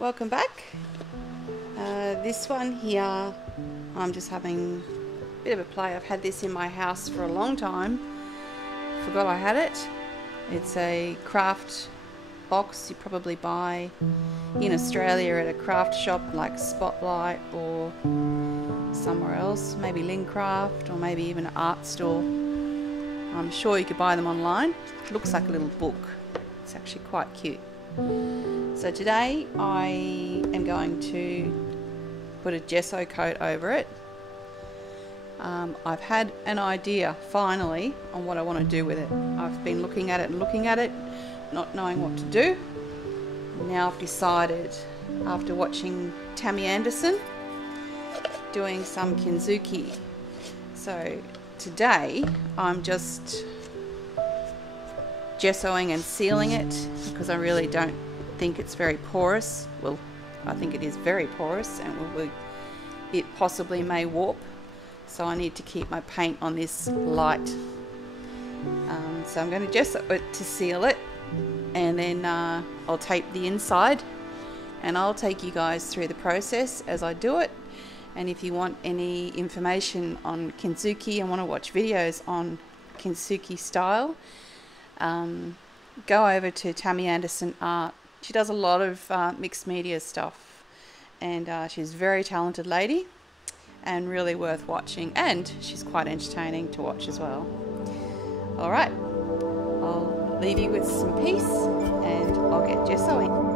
Welcome back. This one here, I'm just having a bit of a play. I've had this in my house for a long time. Forgot I had it. It's a craft box you probably buy in Australia at a craft shop like Spotlight or somewhere else, maybe Lincraft or maybe even an art store. I'm sure you could buy them online. It looks like a little book. It's actually quite cute. So today I am going to put a gesso coat over it. I've had an idea finally on what I want to do with it. I've been looking at it and looking at it, not knowing what to do. Now I've decided, after watching Tammy Anderson doing some Kintsugi. So today I'm just gessoing and sealing it because I really don't think it's very porous. Well, I think it is very porous and it possibly may warp. So I need to keep my paint on this light. So I'm going to gesso it to seal it, and then I'll tape the inside, and I'll take you guys through the process as I do it. And if you want any information on Kintsugi and want to watch videos on Kintsugi style, go over to Tammy Anderson Art. She does a lot of mixed media stuff, and she's a very talented lady and really worth watching, and she's quite entertaining to watch as well. Alright, I'll leave you with some peace and I'll get gessoing.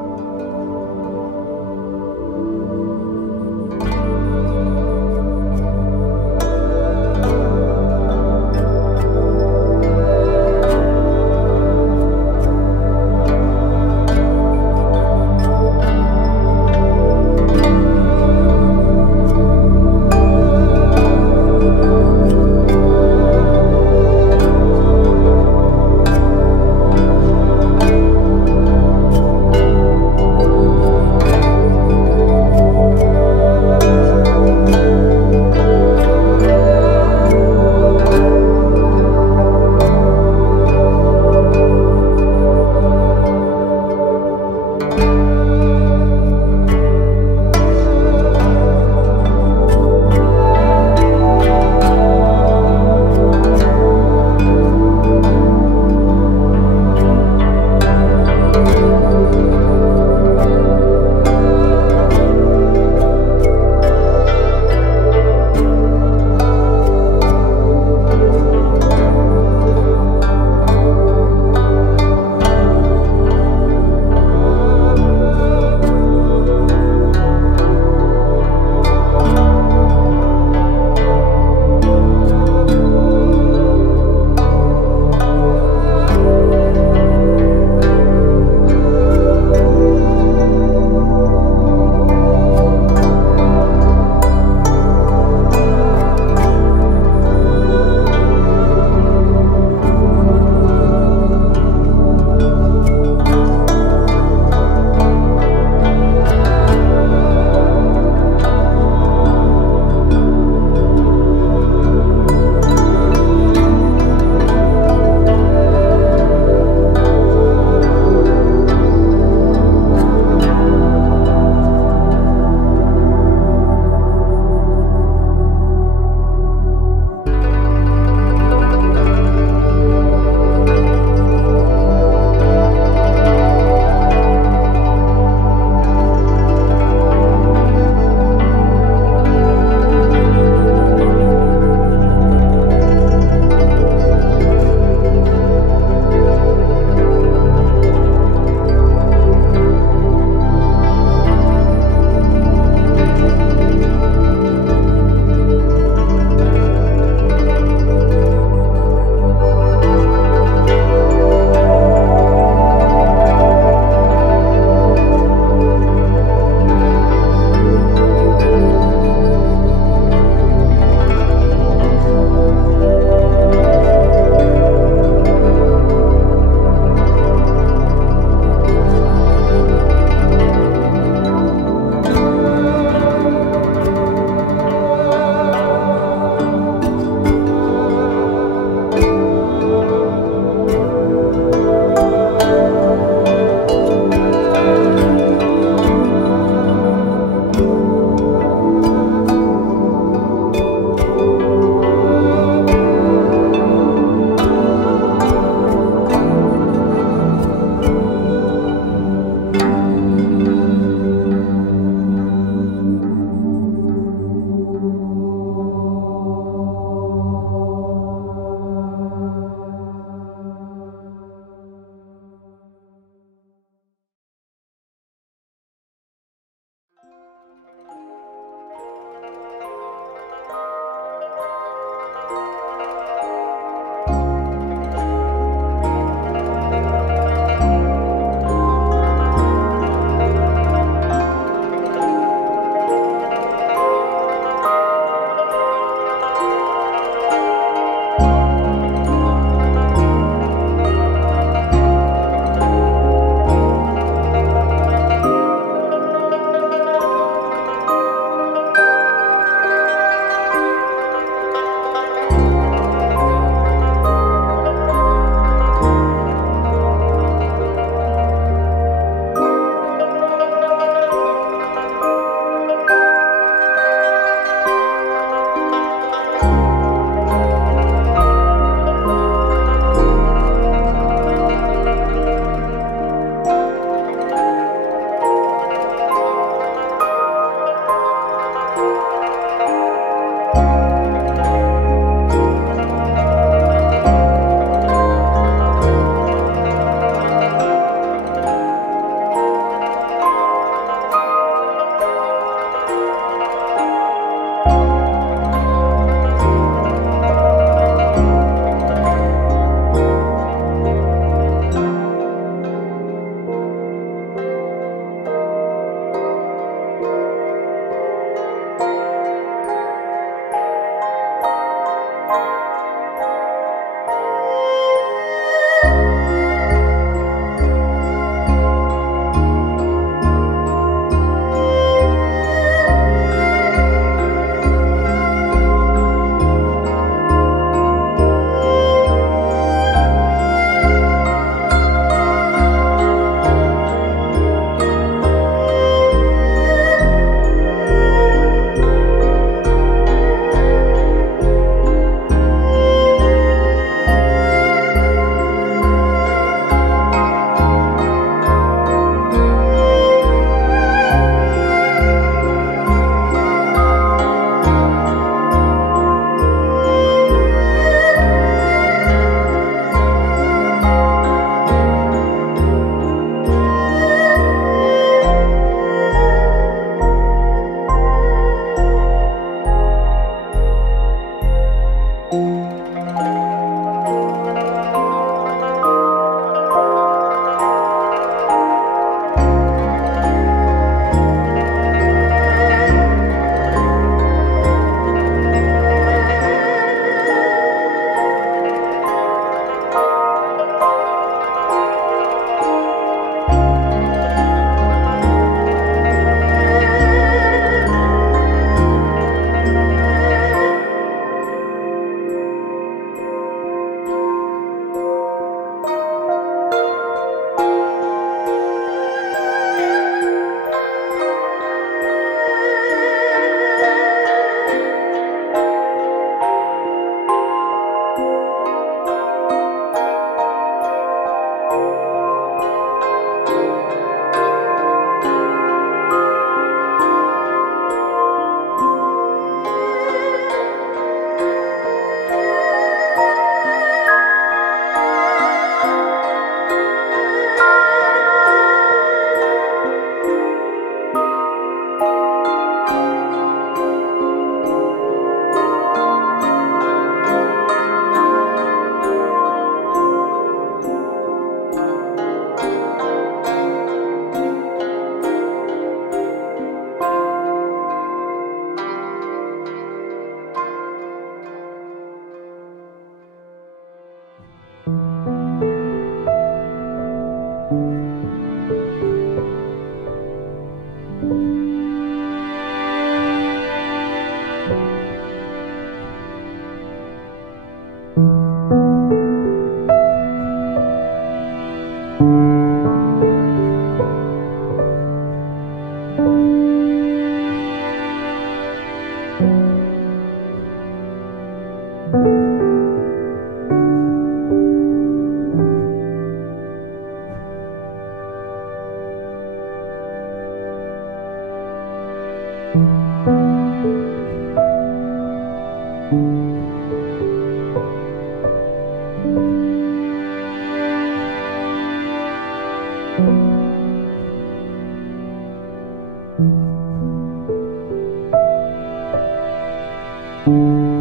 you.